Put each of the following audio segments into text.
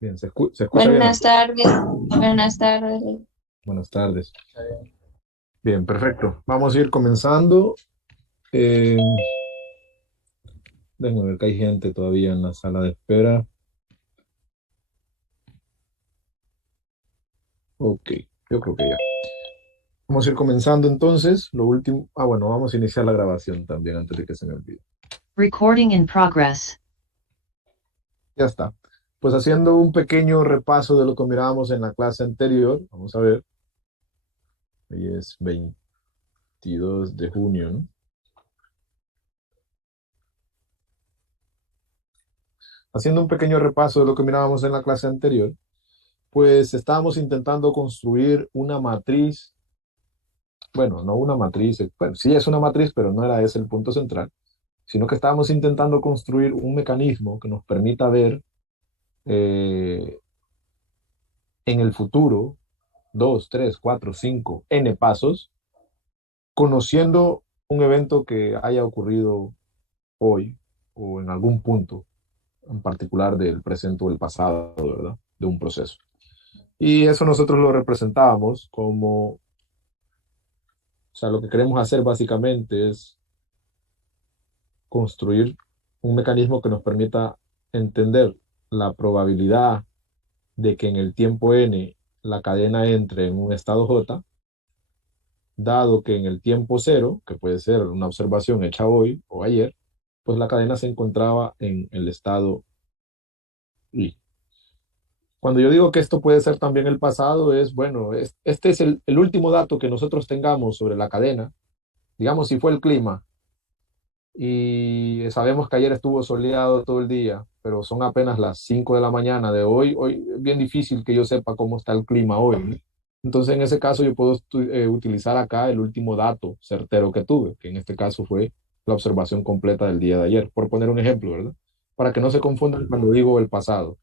Bien, ¿se escucha bien Buenas ahora? tardes, buenas tardes. Buenas tardes. Bien, perfecto. Vamos a ir comenzando. Eh, Déjenme ver que hay gente todavía en la sala de espera. Ok, yo creo que ya. Vamos a ir comenzando entonces. Lo último. Ah, bueno, vamos a iniciar la grabación también antes de que se me olvide. Recording in progress. Ya está. Pues haciendo un pequeño repaso de lo que mirábamos en la clase anterior. Vamos a ver. Hoy es 22 de junio, ¿no? Haciendo un pequeño repaso de lo que mirábamos en la clase anterior, pues estábamos intentando construir una matriz, bueno, no una matriz, bueno, sí es una matriz, pero no era ese el punto central, sino que estábamos intentando construir un mecanismo que nos permita ver eh, en el futuro, 2, 3, 4, 5, n pasos, conociendo un evento que haya ocurrido hoy o en algún punto en particular del presente o el pasado, ¿verdad? De un proceso. Y eso nosotros lo representábamos como, o sea, lo que queremos hacer básicamente es construir un mecanismo que nos permita entender la probabilidad de que en el tiempo n la cadena entre en un estado J, dado que en el tiempo cero, que puede ser una observación hecha hoy o ayer, pues la cadena se encontraba en el estado I. Cuando yo digo que esto puede ser también el pasado, es, bueno, este es el último dato que nosotros tengamos sobre la cadena. Digamos, si fue el clima, y sabemos que ayer estuvo soleado todo el día, pero son apenas las 5 de la mañana de hoy. Hoy es bien difícil que yo sepa cómo está el clima hoy, ¿no? Entonces, en ese caso, yo puedo utilizar acá el último dato certero que tuve, que en este caso fue la observación completa del día de ayer, por poner un ejemplo, ¿verdad? Para que no se confundan cuando digo el pasado.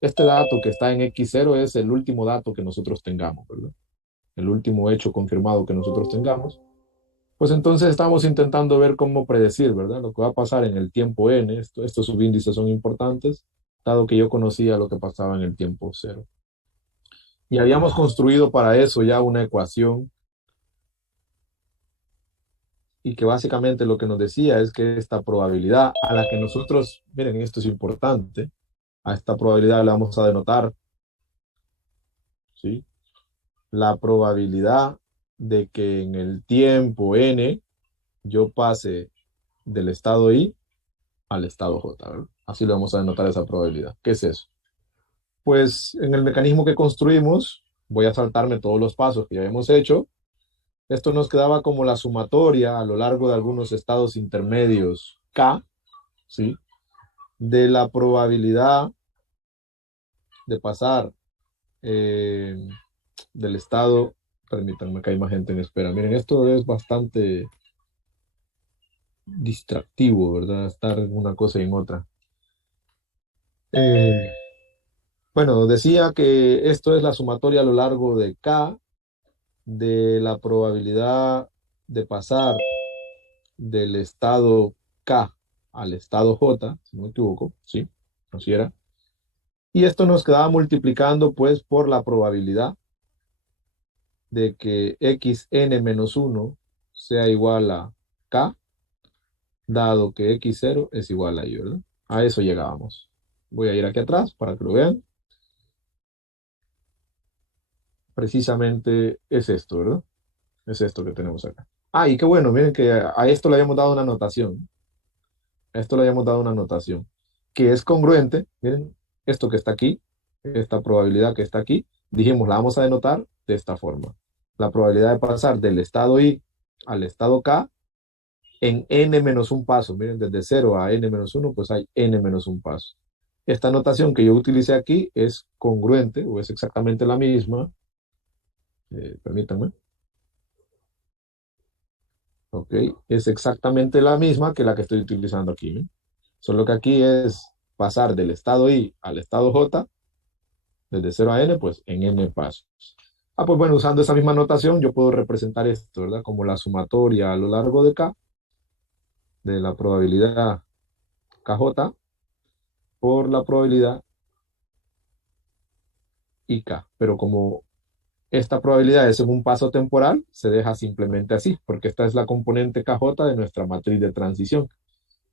Este dato que está en X0 es el último dato que nosotros tengamos, ¿verdad? El último hecho confirmado que nosotros tengamos. Pues entonces estamos intentando ver cómo predecir, ¿verdad? Lo que va a pasar en el tiempo n. Estos subíndices son importantes, dado que yo conocía lo que pasaba en el tiempo cero. Y habíamos construido para eso ya una ecuación y que básicamente lo que nos decía es que esta probabilidad a la que nosotros, miren, esto es importante, a esta probabilidad le vamos a denotar, ¿sí? La probabilidad de que en el tiempo n yo pase del estado I al estado J, ¿verdad? Así le vamos a denotar esa probabilidad. ¿Qué es eso? Pues en el mecanismo que construimos, voy a saltarme todos los pasos que ya hemos hecho. Esto nos quedaba como la sumatoria a lo largo de algunos estados intermedios K, ¿sí? De la probabilidad de pasar eh, del estado, permítanme que hay más gente en espera. Miren, esto es bastante distractivo, ¿verdad? Estar en una cosa y en otra. Eh, bueno, decía que esto es la sumatoria a lo largo de K de la probabilidad de pasar del estado K al estado J, si no me equivoco, sí, así era. Y esto nos quedaba multiplicando pues por la probabilidad de que xn-1 sea igual a K, dado que x0 es igual a y, ¿verdad? A eso llegábamos. Voy a ir aquí atrás para que lo vean. Precisamente es esto, ¿verdad? Es esto que tenemos acá. Ah, y qué bueno, miren que a esto le habíamos dado una notación. A esto le habíamos dado una notación que es congruente. Miren, esto que está aquí, esta probabilidad que está aquí, dijimos, la vamos a denotar de esta forma. La probabilidad de pasar del estado I al estado K en n-1 paso. Miren, desde 0 a n-1, pues hay n-1 paso. Esta notación que yo utilicé aquí es congruente o es exactamente la misma. Permítanme. Ok, es exactamente la misma que la que estoy utilizando aquí, ¿no? Solo que aquí es pasar del estado I al estado J, desde 0 a n, pues en n pasos. Ah, pues bueno, usando esa misma notación, yo puedo representar esto, ¿verdad? Como la sumatoria a lo largo de K, de la probabilidad KJ, por la probabilidad IK. Pero como esta probabilidad es en un paso temporal, se deja simplemente así, porque esta es la componente KJ de nuestra matriz de transición.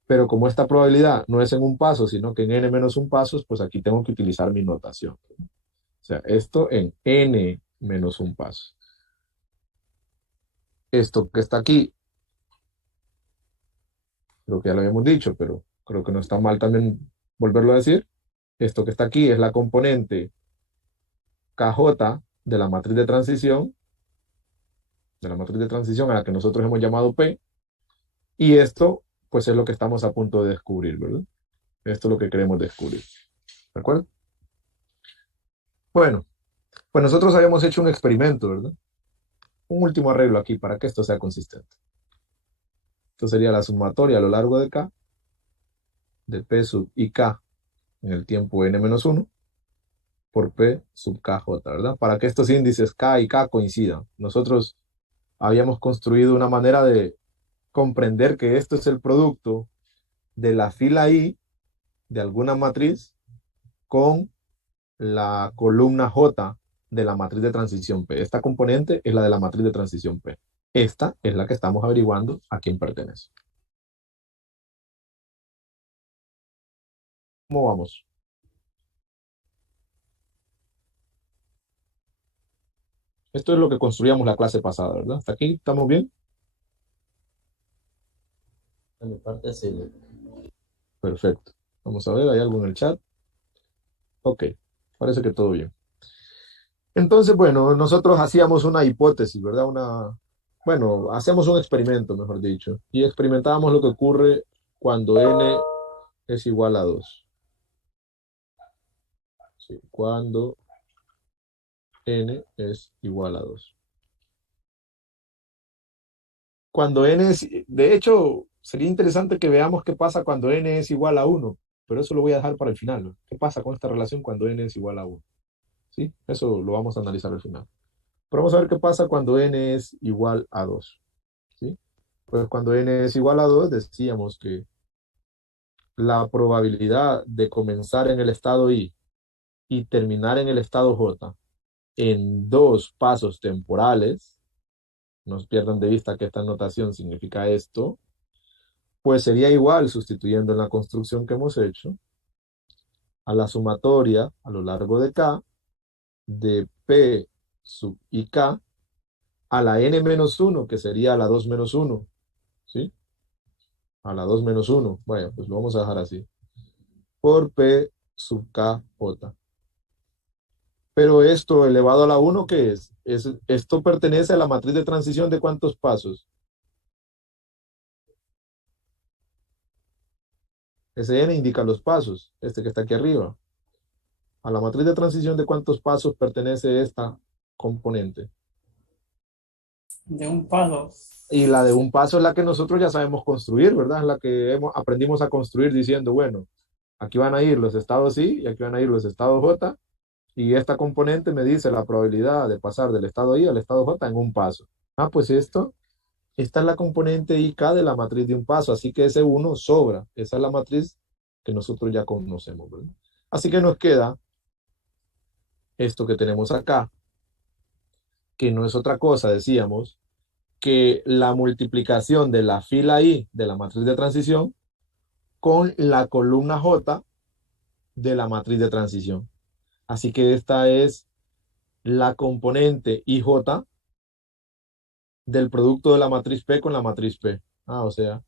Pero como esta probabilidad no es en un paso, sino que en n menos un pasos, pues aquí tengo que utilizar mi notación. O sea, esto en n menos un paso. Esto que está aquí, creo que ya lo habíamos dicho, pero creo que no está mal también volverlo a decir. Esto que está aquí es la componente KJ de la matriz de transición a la que nosotros hemos llamado P, y esto, pues es lo que estamos a punto de descubrir, ¿verdad? Esto es lo que queremos descubrir, ¿de acuerdo? Bueno, pues nosotros habíamos hecho un experimento, ¿verdad? Un último arreglo aquí para que esto sea consistente. Esto sería la sumatoria a lo largo de K, de P sub I K en el tiempo n-1 por P sub KJ, ¿verdad? Para que estos índices K y K coincidan. Nosotros habíamos construido una manera de comprender que esto es el producto de la fila I de alguna matriz con la columna J de la matriz de transición P. Esta componente es la de la matriz de transición P. Esta es la que estamos averiguando a quién pertenece. ¿Cómo vamos? Esto es lo que construíamos la clase pasada, ¿verdad? ¿Hasta aquí estamos bien? De mi parte, sí. Perfecto. Vamos a ver, ¿hay algo en el chat? Ok, parece que todo bien. Entonces, bueno, nosotros hacíamos una hipótesis, ¿verdad? Bueno, hacemos un experimento, mejor dicho, y experimentábamos lo que ocurre cuando n es igual a 2. Sí, cuando n es igual a 2. Cuando n es, de hecho, sería interesante que veamos qué pasa cuando n es igual a 1, pero eso lo voy a dejar para el final, ¿no? ¿Qué pasa con esta relación cuando n es igual a 1? ¿Sí? Eso lo vamos a analizar al final. Pero vamos a ver qué pasa cuando n es igual a 2. ¿Sí? Pues cuando n es igual a 2, decíamos que la probabilidad de comenzar en el estado I y terminar en el estado J en dos pasos temporales, no pierdan de vista que esta notación significa esto, pues sería igual, sustituyendo en la construcción que hemos hecho, a la sumatoria a lo largo de K de P sub IK a la n-1, que sería la 2 menos 1, ¿sí? A la 2 menos 1. Bueno, pues lo vamos a dejar así. Por P sub KJ. Pero esto elevado a la 1, ¿qué es? Esto pertenece a la matriz de transición de ¿cuántos pasos? Ese n indica los pasos, este que está aquí arriba. A la matriz de transición de ¿cuántos pasos pertenece esta componente? De un paso. Y la de un paso es la que nosotros ya sabemos construir, ¿verdad? Es la que aprendimos a construir diciendo, bueno, aquí van a ir los estados I y aquí van a ir los estados J, y esta componente me dice la probabilidad de pasar del estado I al estado J en un paso. Ah, pues esta es la componente IK de la matriz de un paso, así que ese uno sobra. Esa es la matriz que nosotros ya conocemos, ¿verdad? Así que nos queda esto que tenemos acá, que no es otra cosa, decíamos, que la multiplicación de la fila I de la matriz de transición con la columna J de la matriz de transición. Así que esta es la componente IJ del producto de la matriz P con la matriz P. Ah, o sea,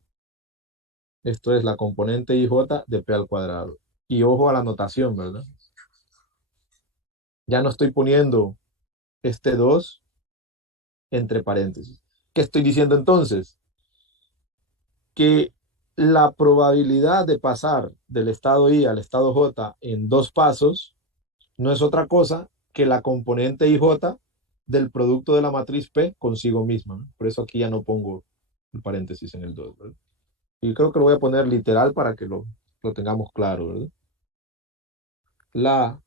esto es la componente IJ de P al cuadrado. Y ojo a la notación, ¿verdad? Ya no estoy poniendo este 2 entre paréntesis. ¿Qué estoy diciendo entonces? Que la probabilidad de pasar del estado I al estado J en dos pasos no es otra cosa que la componente IJ del producto de la matriz P consigo misma, ¿no? Por eso aquí ya no pongo el paréntesis en el 2, ¿verdad? Y creo que lo voy a poner literal para que lo tengamos claro, ¿verdad? La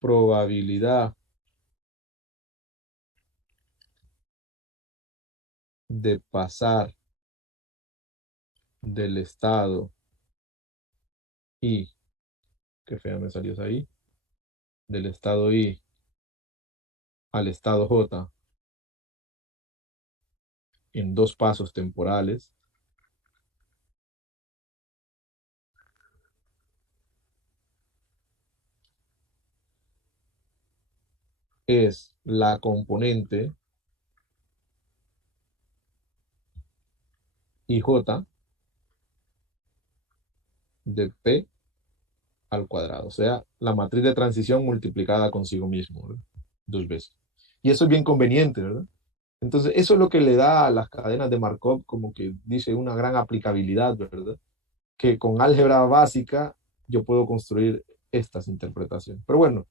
probabilidad de pasar del estado I qué fea me salió esa I, del estado I al estado J en dos pasos temporales, es la componente IJ de P al cuadrado, o sea, la matriz de transición multiplicada consigo mismo, ¿verdad? Dos veces. Y eso es bien conveniente, ¿verdad? Entonces, eso es lo que le da a las cadenas de Markov, como que dice, una gran aplicabilidad, ¿verdad? Que con álgebra básica yo puedo construir estas interpretaciones. Pero bueno,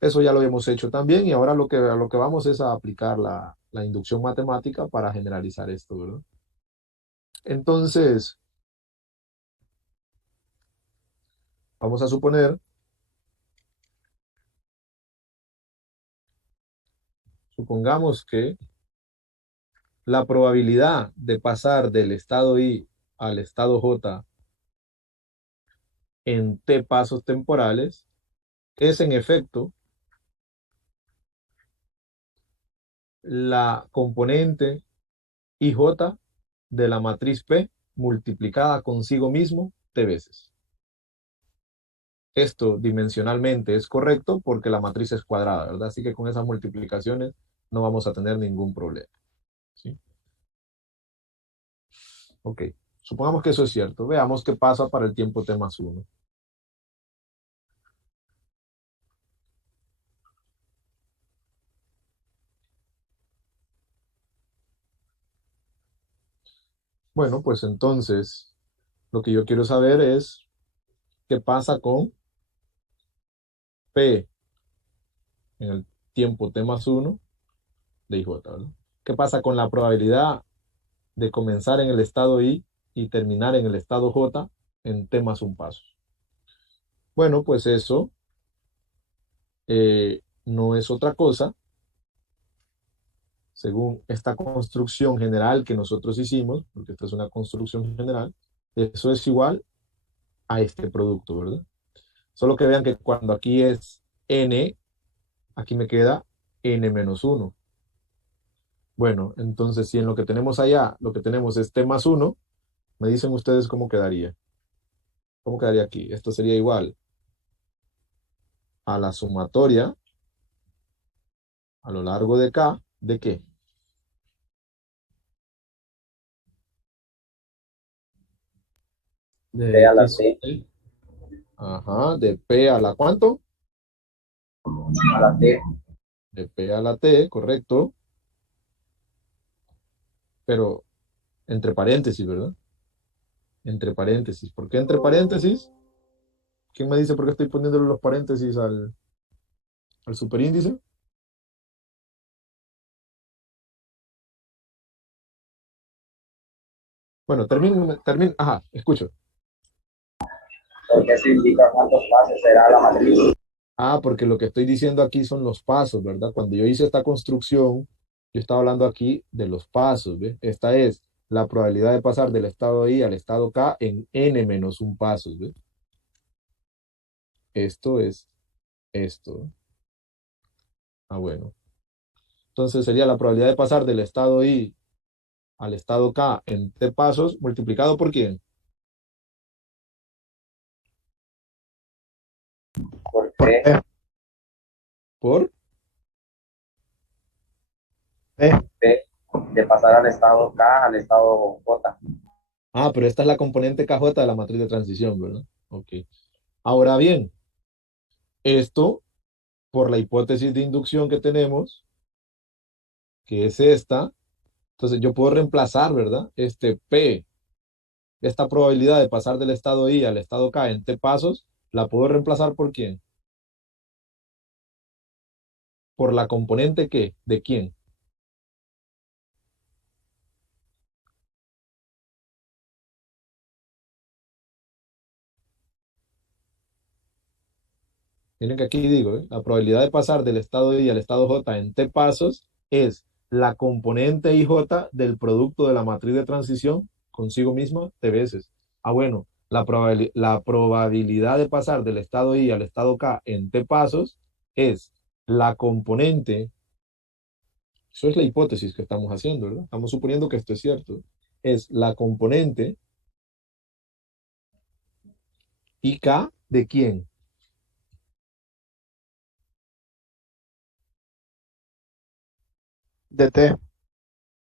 eso ya lo hemos hecho también y ahora a lo que vamos es a aplicar la inducción matemática para generalizar esto, ¿verdad? Entonces, vamos a suponer, supongamos que la probabilidad de pasar del estado I al estado J en T pasos temporales es en efecto la componente IJ de la matriz P multiplicada consigo mismo T veces. Esto dimensionalmente es correcto porque la matriz es cuadrada, ¿verdad? Así que con esas multiplicaciones no vamos a tener ningún problema, ¿sí? Ok, supongamos que eso es cierto. Veamos qué pasa para el tiempo T más 1. Bueno, pues entonces lo que yo quiero saber es qué pasa con P en el tiempo T más 1 de IJ, ¿verdad? ¿Qué pasa con la probabilidad de comenzar en el estado I y terminar en el estado J en T más un paso? Bueno, pues eso no es otra cosa, según esta construcción general que nosotros hicimos, porque esta es una construcción general, eso es igual a este producto, ¿verdad? Solo que vean que cuando aquí es n, aquí me queda n menos 1. Bueno, entonces si en lo que tenemos allá, lo que tenemos es t más 1, me dicen ustedes cómo quedaría. ¿Cómo quedaría aquí? Esto sería igual a la sumatoria a lo largo de K, ¿de qué? P De a la X, T, ajá, de P a la ¿cuánto? a la T, De P a la T, correcto, pero entre paréntesis, ¿verdad? Entre paréntesis. ¿Por qué entre paréntesis? ¿Quién me dice por qué estoy poniéndole los paréntesis al superíndice? Bueno, termino, ajá, escucho. porque eso indica cuántos pasos será la matriz. Ah, porque lo que estoy diciendo aquí son los pasos, ¿verdad? Cuando yo hice esta construcción, yo estaba hablando aquí de los pasos, ¿ves? Esta es la probabilidad de pasar del estado I al estado K en n menos un pasos, ¿ves? Esto es esto. Ah, bueno. Entonces sería la probabilidad de pasar del estado I al estado K en t pasos multiplicado por ¿quién? Por Por P, P, Por P. P, de pasar al estado K al estado J. Ah, pero esta es la componente KJ de la matriz de transición, ¿verdad? Ok. Ahora bien, esto, por la hipótesis de inducción que tenemos, que es esta, entonces yo puedo reemplazar, ¿verdad? Este P, esta probabilidad de pasar del estado I al estado K en T pasos, la puedo reemplazar ¿por quién? Por la componente ¿qué? ¿De quién? Miren que aquí digo, ¿eh? La probabilidad de pasar del estado I al estado J en T pasos es la componente IJ del producto de la matriz de transición consigo misma T veces. Ah, bueno, La probabilidad de pasar del estado I al estado K en T pasos es la componente, eso es la hipótesis que estamos haciendo, ¿verdad? Estamos suponiendo que esto es cierto. Es la componente IK de quién? De T.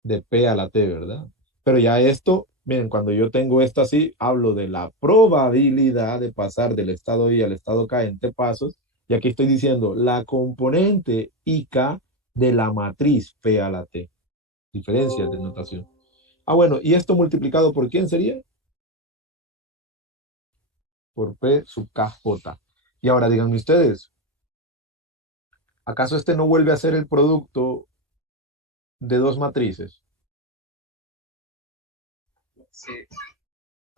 De P a la T, ¿verdad? Pero ya esto, miren, cuando yo tengo esto así, hablo de la probabilidad de pasar del estado I al estado K en T pasos, y aquí estoy diciendo la componente IK de la matriz P a la T. Diferencias de notación. Ah, bueno, ¿y esto multiplicado por quién sería? Por P sub KJ. Y ahora díganme ustedes, ¿acaso este no vuelve a ser el producto de dos matrices? Sí,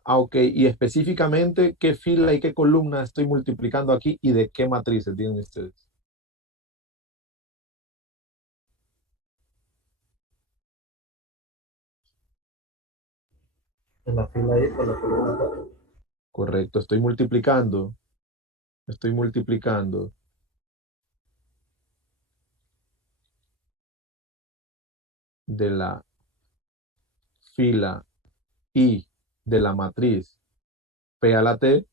Ah, ok. Y específicamente, ¿qué fila y qué columna estoy multiplicando aquí y de qué matrices? Díganme ustedes. en la fila ahí con la columna 4. Correcto, estoy multiplicando de la fila I de la matriz P a la T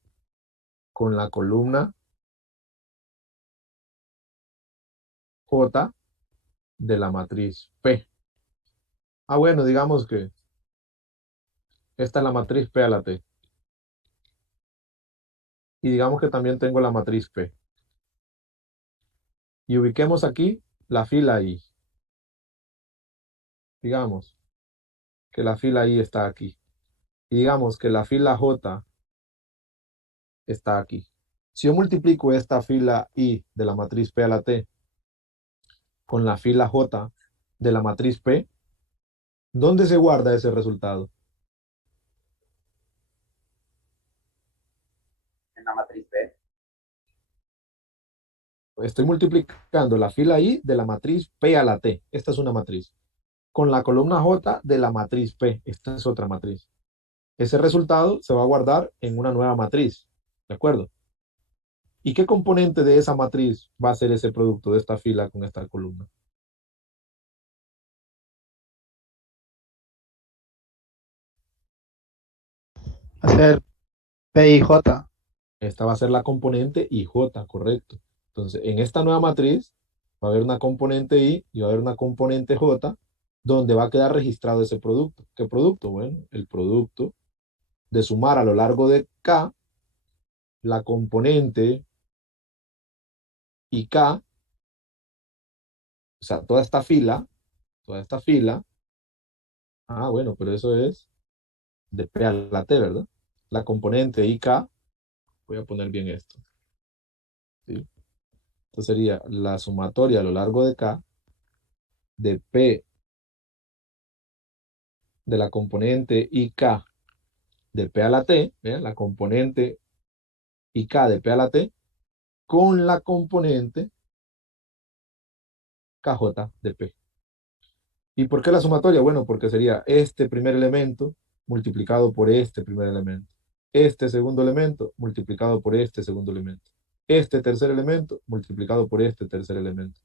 con la columna J de la matriz P. Ah, bueno, digamos que esta es la matriz P a la T. Y digamos que también tengo la matriz P. Y ubiquemos aquí la fila I. Digamos que la fila I está aquí. Y digamos que la fila J está aquí. Si yo multiplico esta fila I de la matriz P a la T con la fila J de la matriz P, ¿dónde se guarda ese resultado? En la matriz B. Estoy multiplicando la fila I de la matriz P a la T. Esta es una matriz. Con la columna J de la matriz P. Esta es otra matriz. Ese resultado se va a guardar en una nueva matriz. ¿De acuerdo? ¿Y qué componente de esa matriz va a ser ese producto de esta fila con esta columna? Hacer P y J. Esta va a ser la componente IJ, correcto. Entonces, en esta nueva matriz va a haber una componente I y va a haber una componente J donde va a quedar registrado ese producto. ¿Qué producto? Bueno, el producto de sumar a lo largo de K la componente IK, o sea, toda esta fila, bueno, pero eso es de P a la T, ¿verdad? La componente IK, voy a poner bien esto, ¿sí? Entonces sería la sumatoria a lo largo de K de P de la componente IK de P a la T, ¿vean? La componente IK de P a la T con la componente KJ de P. ¿Y por qué la sumatoria? Bueno, porque sería este primer elemento multiplicado por este primer elemento. Este segundo elemento multiplicado por este segundo elemento. Este tercer elemento multiplicado por este tercer elemento.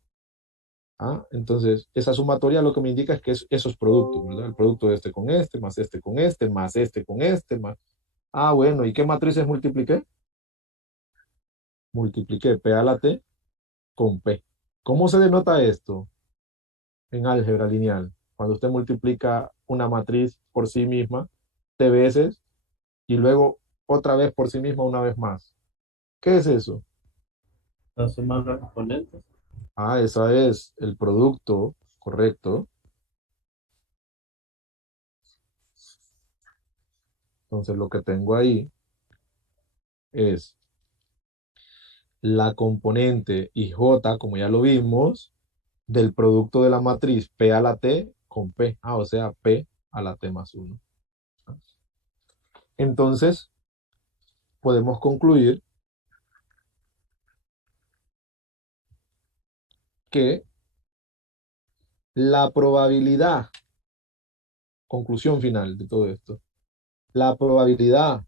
Entonces, esa sumatoria lo que me indica es que es esos productos, ¿verdad? El producto de este con este, más este con este, más este con este, más... Bueno, ¿y qué matrices multipliqué? Multipliqué P a la T con P. ¿Cómo se denota esto en álgebra lineal? Cuando usted multiplica una matriz por sí misma T veces y luego otra vez por sí misma una vez más. ¿Qué es eso? La suma de los exponentes. Esa es el producto, correcto. Entonces lo que tengo ahí es la componente IJ, como ya lo vimos, del producto de la matriz P a la T con P. O sea, P a la T más 1. Entonces, podemos concluir que la probabilidad, conclusión final de todo esto, la probabilidad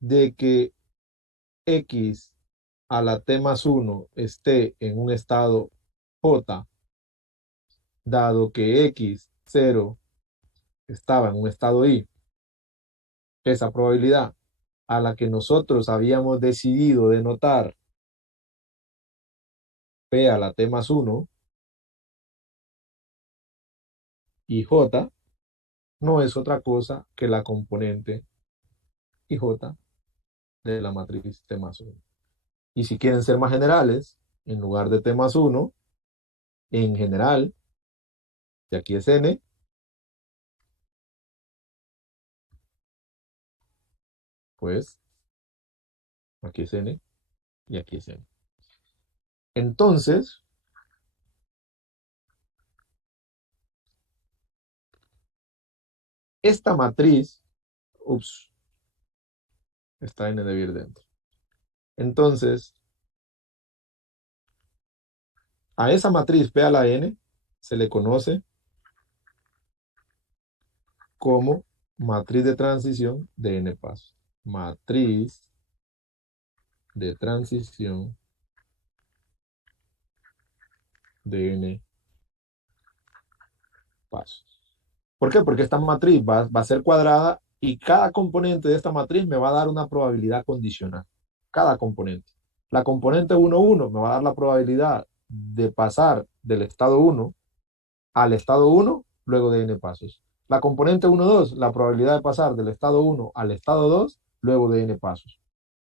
de que X a la T más 1 esté en un estado J, dado que X0 estaba en un estado Y, esa probabilidad a la que nosotros habíamos decidido denotar P a la T más 1 y J, no es otra cosa que la componente IJ de la matriz T más 1. Y si quieren ser más generales, en lugar de T más 1, en general, y aquí es N, pues aquí es N y aquí es N. Entonces, esta matriz, ups, está N de ir dentro. Entonces, a esa matriz P a la N se le conoce como matriz de transición de N pasos. Matriz de transición de N pasos. ¿Por qué? Porque esta matriz va a ser cuadrada y cada componente de esta matriz me va a dar una probabilidad condicional. Cada componente. La componente 1, 1 me va a dar la probabilidad de pasar del estado 1 al estado 1 luego de n pasos. La componente 1, 2, la probabilidad de pasar del estado 1 al estado 2 luego de n pasos.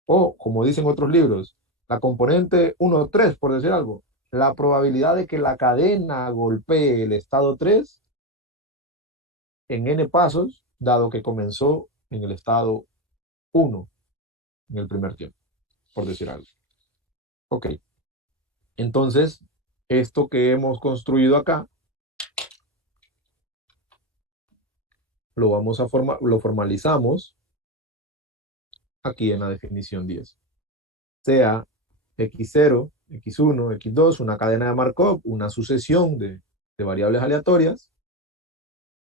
O, como dicen otros libros, la componente 1, 3, por decir algo, la probabilidad de que la cadena golpee el estado 3 en n pasos, dado que comenzó en el estado 1 en el primer tiempo, por decir algo. Ok. Entonces, esto que hemos construido acá, lo formalizamos aquí en la definición 10. Sea x0, x1, x2, una cadena de Markov, una sucesión de variables aleatorias,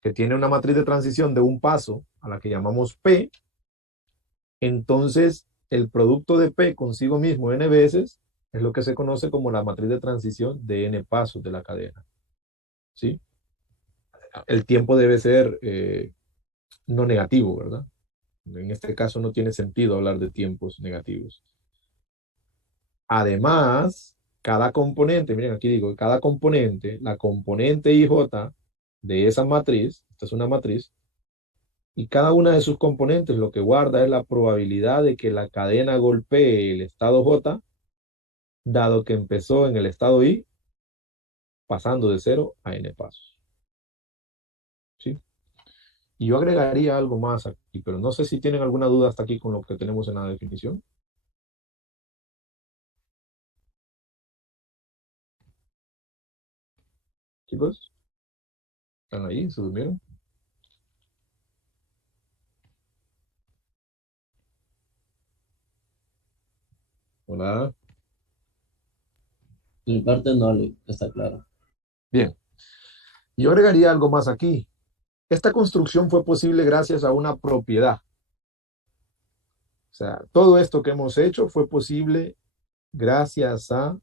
que tiene una matriz de transición de un paso a la que llamamos P, entonces el producto de P consigo mismo n veces es lo que se conoce como la matriz de transición de n pasos de la cadena. ¿Sí? El tiempo debe ser no negativo, ¿verdad? En este caso no tiene sentido hablar de tiempos negativos. Además, cada componente, miren aquí digo, cada componente, la componente IJ de esa matriz, esta es una matriz, y cada una de sus componentes lo que guarda es la probabilidad de que la cadena golpee el estado J, dado que empezó en el estado I, pasando de 0 a n pasos. ¿Sí? Y yo agregaría algo más aquí, pero no sé si tienen alguna duda hasta aquí con lo que tenemos en la definición. Chicos, ¿están ahí? ¿Se durmieron? Hola. Mi parte no está claro. Bien. Yo agregaría algo más aquí. Esta construcción fue posible gracias a una propiedad. O sea, todo esto que hemos hecho fue posible gracias a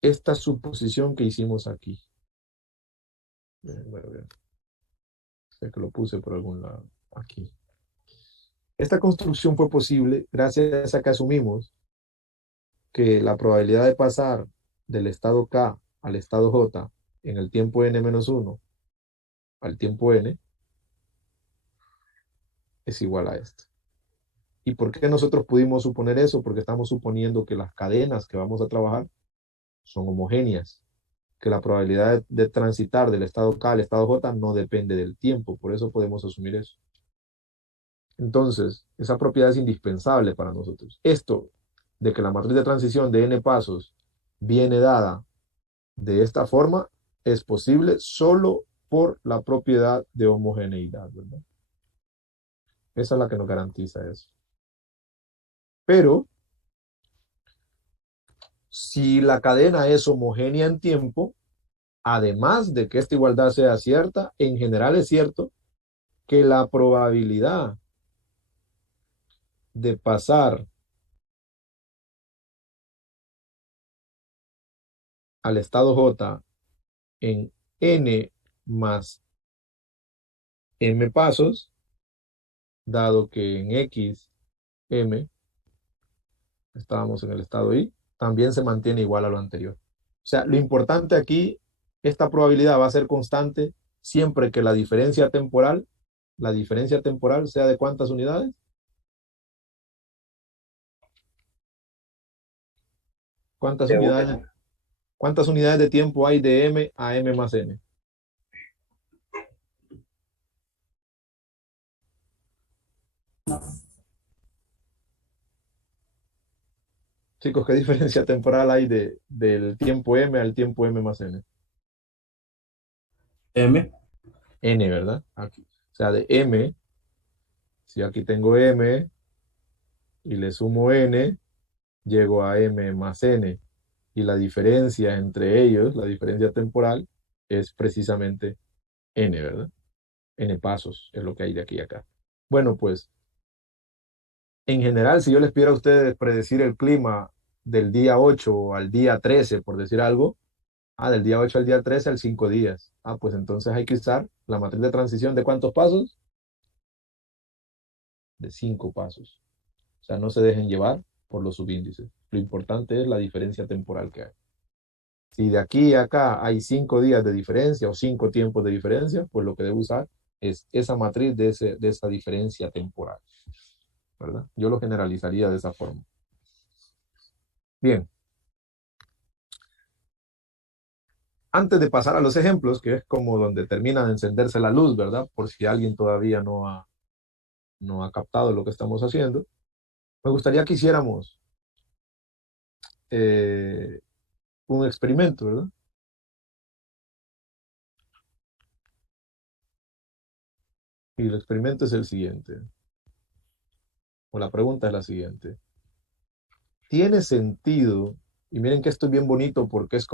esta suposición que hicimos aquí. Bueno, bien. Sé que lo puse por algún lado. Aquí. Esta construcción fue posible gracias a que asumimos que la probabilidad de pasar del estado K al estado J en el tiempo n-1 al tiempo n es igual a esto. ¿Y por qué nosotros pudimos suponer eso? Porque estamos suponiendo que las cadenas que vamos a trabajar son homogéneas, que la probabilidad de transitar del estado K al estado J no depende del tiempo, por eso podemos asumir eso. Entonces, esa propiedad es indispensable para nosotros. Esto de que la matriz de transición de n pasos viene dada de esta forma es posible solo por la propiedad de homogeneidad, ¿verdad? Esa es la que nos garantiza eso. Pero, si la cadena es homogénea en tiempo, además de que esta igualdad sea cierta, en general es cierto que la probabilidad de pasar al estado J en n más m pasos, dado que en x, m, estábamos en el estado I, también se mantiene igual a lo anterior. O sea, lo importante aquí, esta probabilidad va a ser constante siempre que la diferencia temporal sea de ¿cuántas unidades? ¿Cuántas De unidades, un- cuántas unidades de tiempo hay de m a m más n? Chicos, ¿qué diferencia temporal hay del tiempo m al tiempo m más n? M. N, ¿verdad? Aquí. O sea, de m, si aquí tengo m y le sumo n, llego a m más n. Y la diferencia entre ellos, la diferencia temporal, es precisamente n, ¿verdad? N pasos es lo que hay de aquí a acá. Bueno, pues, en general, si yo les pidiera a ustedes predecir el clima del día 8 al día 13, por decir algo, del día 8 al día 13 al 5 días. Pues entonces hay que usar la matriz de transición de ¿cuántos pasos? De 5 pasos. O sea, no se dejen llevar por los subíndices. Lo importante es la diferencia temporal que hay. Si de aquí a acá hay 5 días de diferencia o 5 tiempos de diferencia, pues lo que debo usar es esa matriz de esa diferencia temporal, ¿verdad? Yo lo generalizaría de esa forma. Bien. Antes de pasar a los ejemplos, que es como donde termina de encenderse la luz, ¿verdad? Por si alguien todavía no ha captado lo que estamos haciendo, me gustaría que hiciéramos eh, un experimento, ¿verdad? Y el experimento es el siguiente, o la pregunta es la siguiente. ¿Tiene sentido? Y miren que esto es bien bonito porque es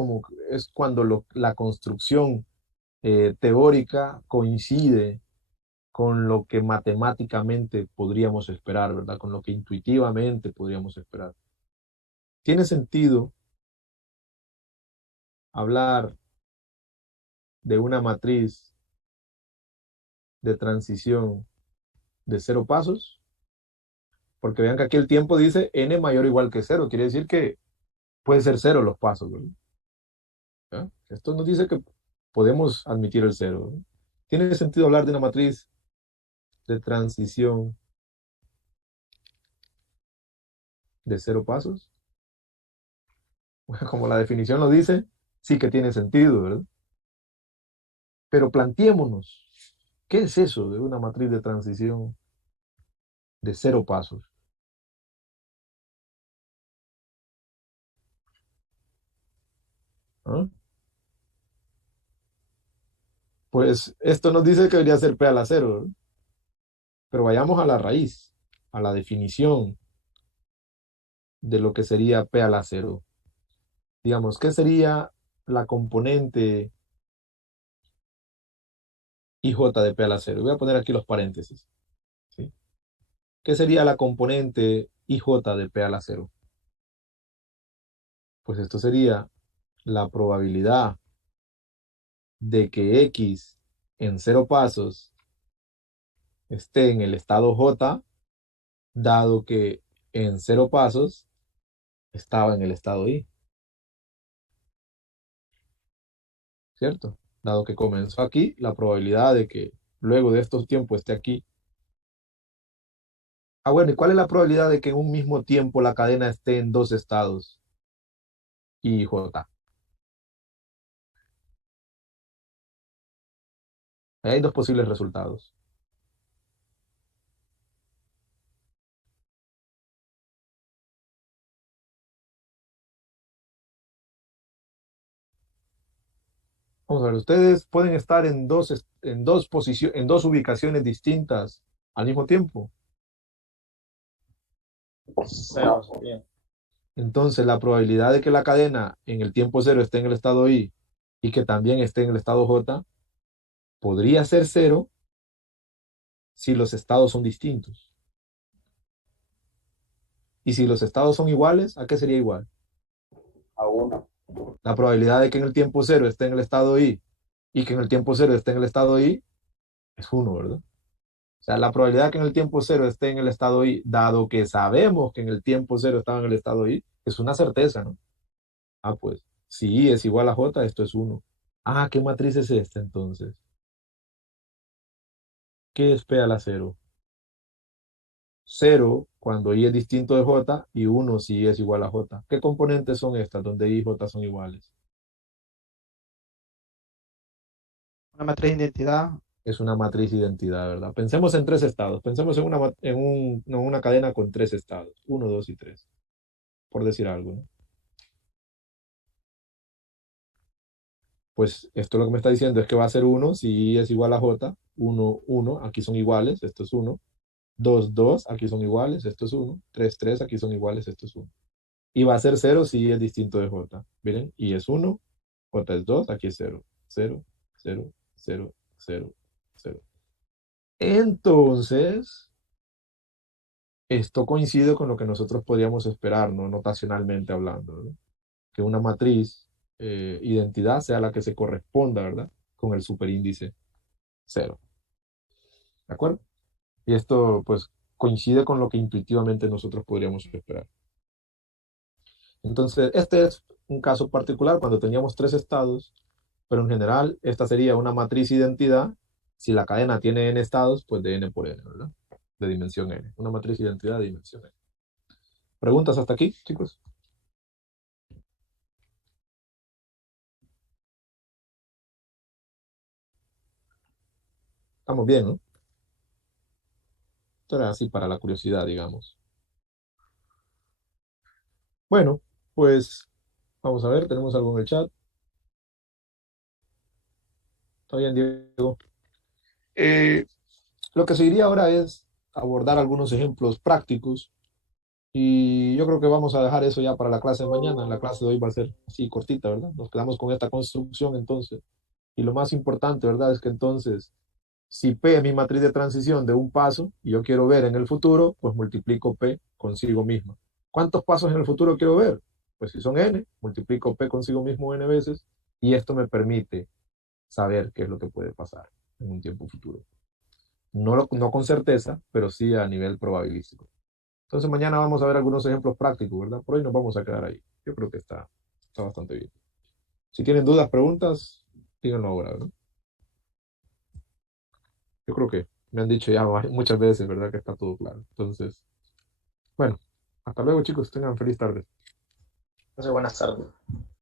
cuando la construcción teórica coincide con lo que matemáticamente podríamos esperar, ¿verdad? Con lo que intuitivamente podríamos esperar. ¿Tiene sentido hablar de una matriz de transición de 0 pasos? Porque vean que aquí el tiempo dice n mayor o igual que 0, quiere decir que puede ser 0 los pasos, ¿verdad? ¿Ya? Esto nos dice que podemos admitir el 0, ¿verdad? ¿Tiene sentido hablar de una matriz de transición de 0 pasos? Bueno, como la definición lo dice, sí que tiene sentido, ¿verdad? Pero planteémonos, ¿qué es eso de una matriz de transición de 0 pasos? ¿Ah? Pues esto nos dice que debería ser P a la 0, ¿verdad? Pero vayamos a la raíz, a la definición de lo que sería P a la 0. Digamos, ¿qué sería la componente IJ de P a la 0? Voy a poner aquí los paréntesis, ¿sí? ¿Qué sería la componente IJ de P a la 0? Pues esto sería la probabilidad de que X en 0 pasos esté en el estado J, dado que en 0 pasos estaba en el estado I, ¿cierto? Dado que comenzó aquí, la probabilidad de que luego de estos tiempos esté aquí. Bueno, ¿y cuál es la probabilidad de que en un mismo tiempo la cadena esté en dos estados I y J? Hay dos posibles resultados. Vamos a ver, ustedes pueden estar en dos ubicaciones distintas al mismo tiempo. Bien. Entonces, la probabilidad de que la cadena en el tiempo cero esté en el estado I y que también esté en el estado J podría ser cero si los estados son distintos. Y si los estados son iguales, ¿a qué sería igual? A 1. La probabilidad de que en el tiempo cero esté en el estado I y que en el tiempo cero esté en el estado I es 1, ¿verdad? O sea, la probabilidad de que en el tiempo cero esté en el estado I, dado que sabemos que en el tiempo cero estaba en el estado I, es una certeza, ¿no? Ah, pues, si I es igual a J, esto es 1. Ah, ¿qué matriz es esta entonces? ¿Qué es P a la 0? 0 cuando I es distinto de J y 1 si I es igual a J. ¿Qué componentes son estas donde I y J son iguales? Una matriz de identidad. Es una matriz de identidad, ¿verdad? Pensemos en tres estados. Pensemos en una cadena con tres estados. 1, 2 y 3, por decir algo, ¿no? Pues esto lo que me está diciendo es que va a ser 1 si I es igual a J. 1, 1, aquí son iguales, esto es 1. 2, 2, aquí son iguales, esto es 1. 3, 3, aquí son iguales, esto es 1. Y va a ser 0 si I es distinto de J. Miren, I es 1, J es 2, aquí es 0. 0, 0, 0, 0, 0. Entonces, esto coincide con lo que nosotros podríamos esperar, ¿no? Notacionalmente hablando, ¿no? Que una matriz identidad sea la que se corresponda, ¿verdad? Con el superíndice 0. ¿De acuerdo? Y esto, pues, coincide con lo que intuitivamente nosotros podríamos esperar. Entonces, este es un caso particular cuando teníamos tres estados, pero en general esta sería una matriz identidad. Si la cadena tiene n estados, pues de n por n, ¿verdad? De dimensión n. Una matriz identidad de dimensión n. ¿Preguntas hasta aquí, chicos? Estamos bien, ¿no? Esto era así para la curiosidad, digamos. Bueno, pues vamos a ver, tenemos algo en el chat. Está bien, Diego. Eh, lo que seguiría ahora es abordar algunos ejemplos prácticos y yo creo que vamos a dejar eso ya para la clase de mañana. La clase de hoy va a ser así cortita, ¿verdad? Nos quedamos con esta construcción entonces. Y lo más importante, ¿verdad? Es que entonces, si P es mi matriz de transición de un paso y yo quiero ver en el futuro, pues multiplico P consigo misma. ¿Cuántos pasos en el futuro quiero ver? Pues si son n, multiplico P consigo mismo n veces y esto me permite saber qué es lo que puede pasar en un tiempo futuro. No con certeza, pero sí a nivel probabilístico. Entonces mañana vamos a ver algunos ejemplos prácticos, ¿verdad? Por hoy nos vamos a quedar ahí. Yo creo que está bastante bien. Si tienen dudas, preguntas, díganlo ahora, ¿verdad? Yo creo que me han dicho ya muchas veces, ¿verdad? Que está todo claro. Entonces, bueno, hasta luego chicos, tengan feliz tarde. Entonces, buenas tardes.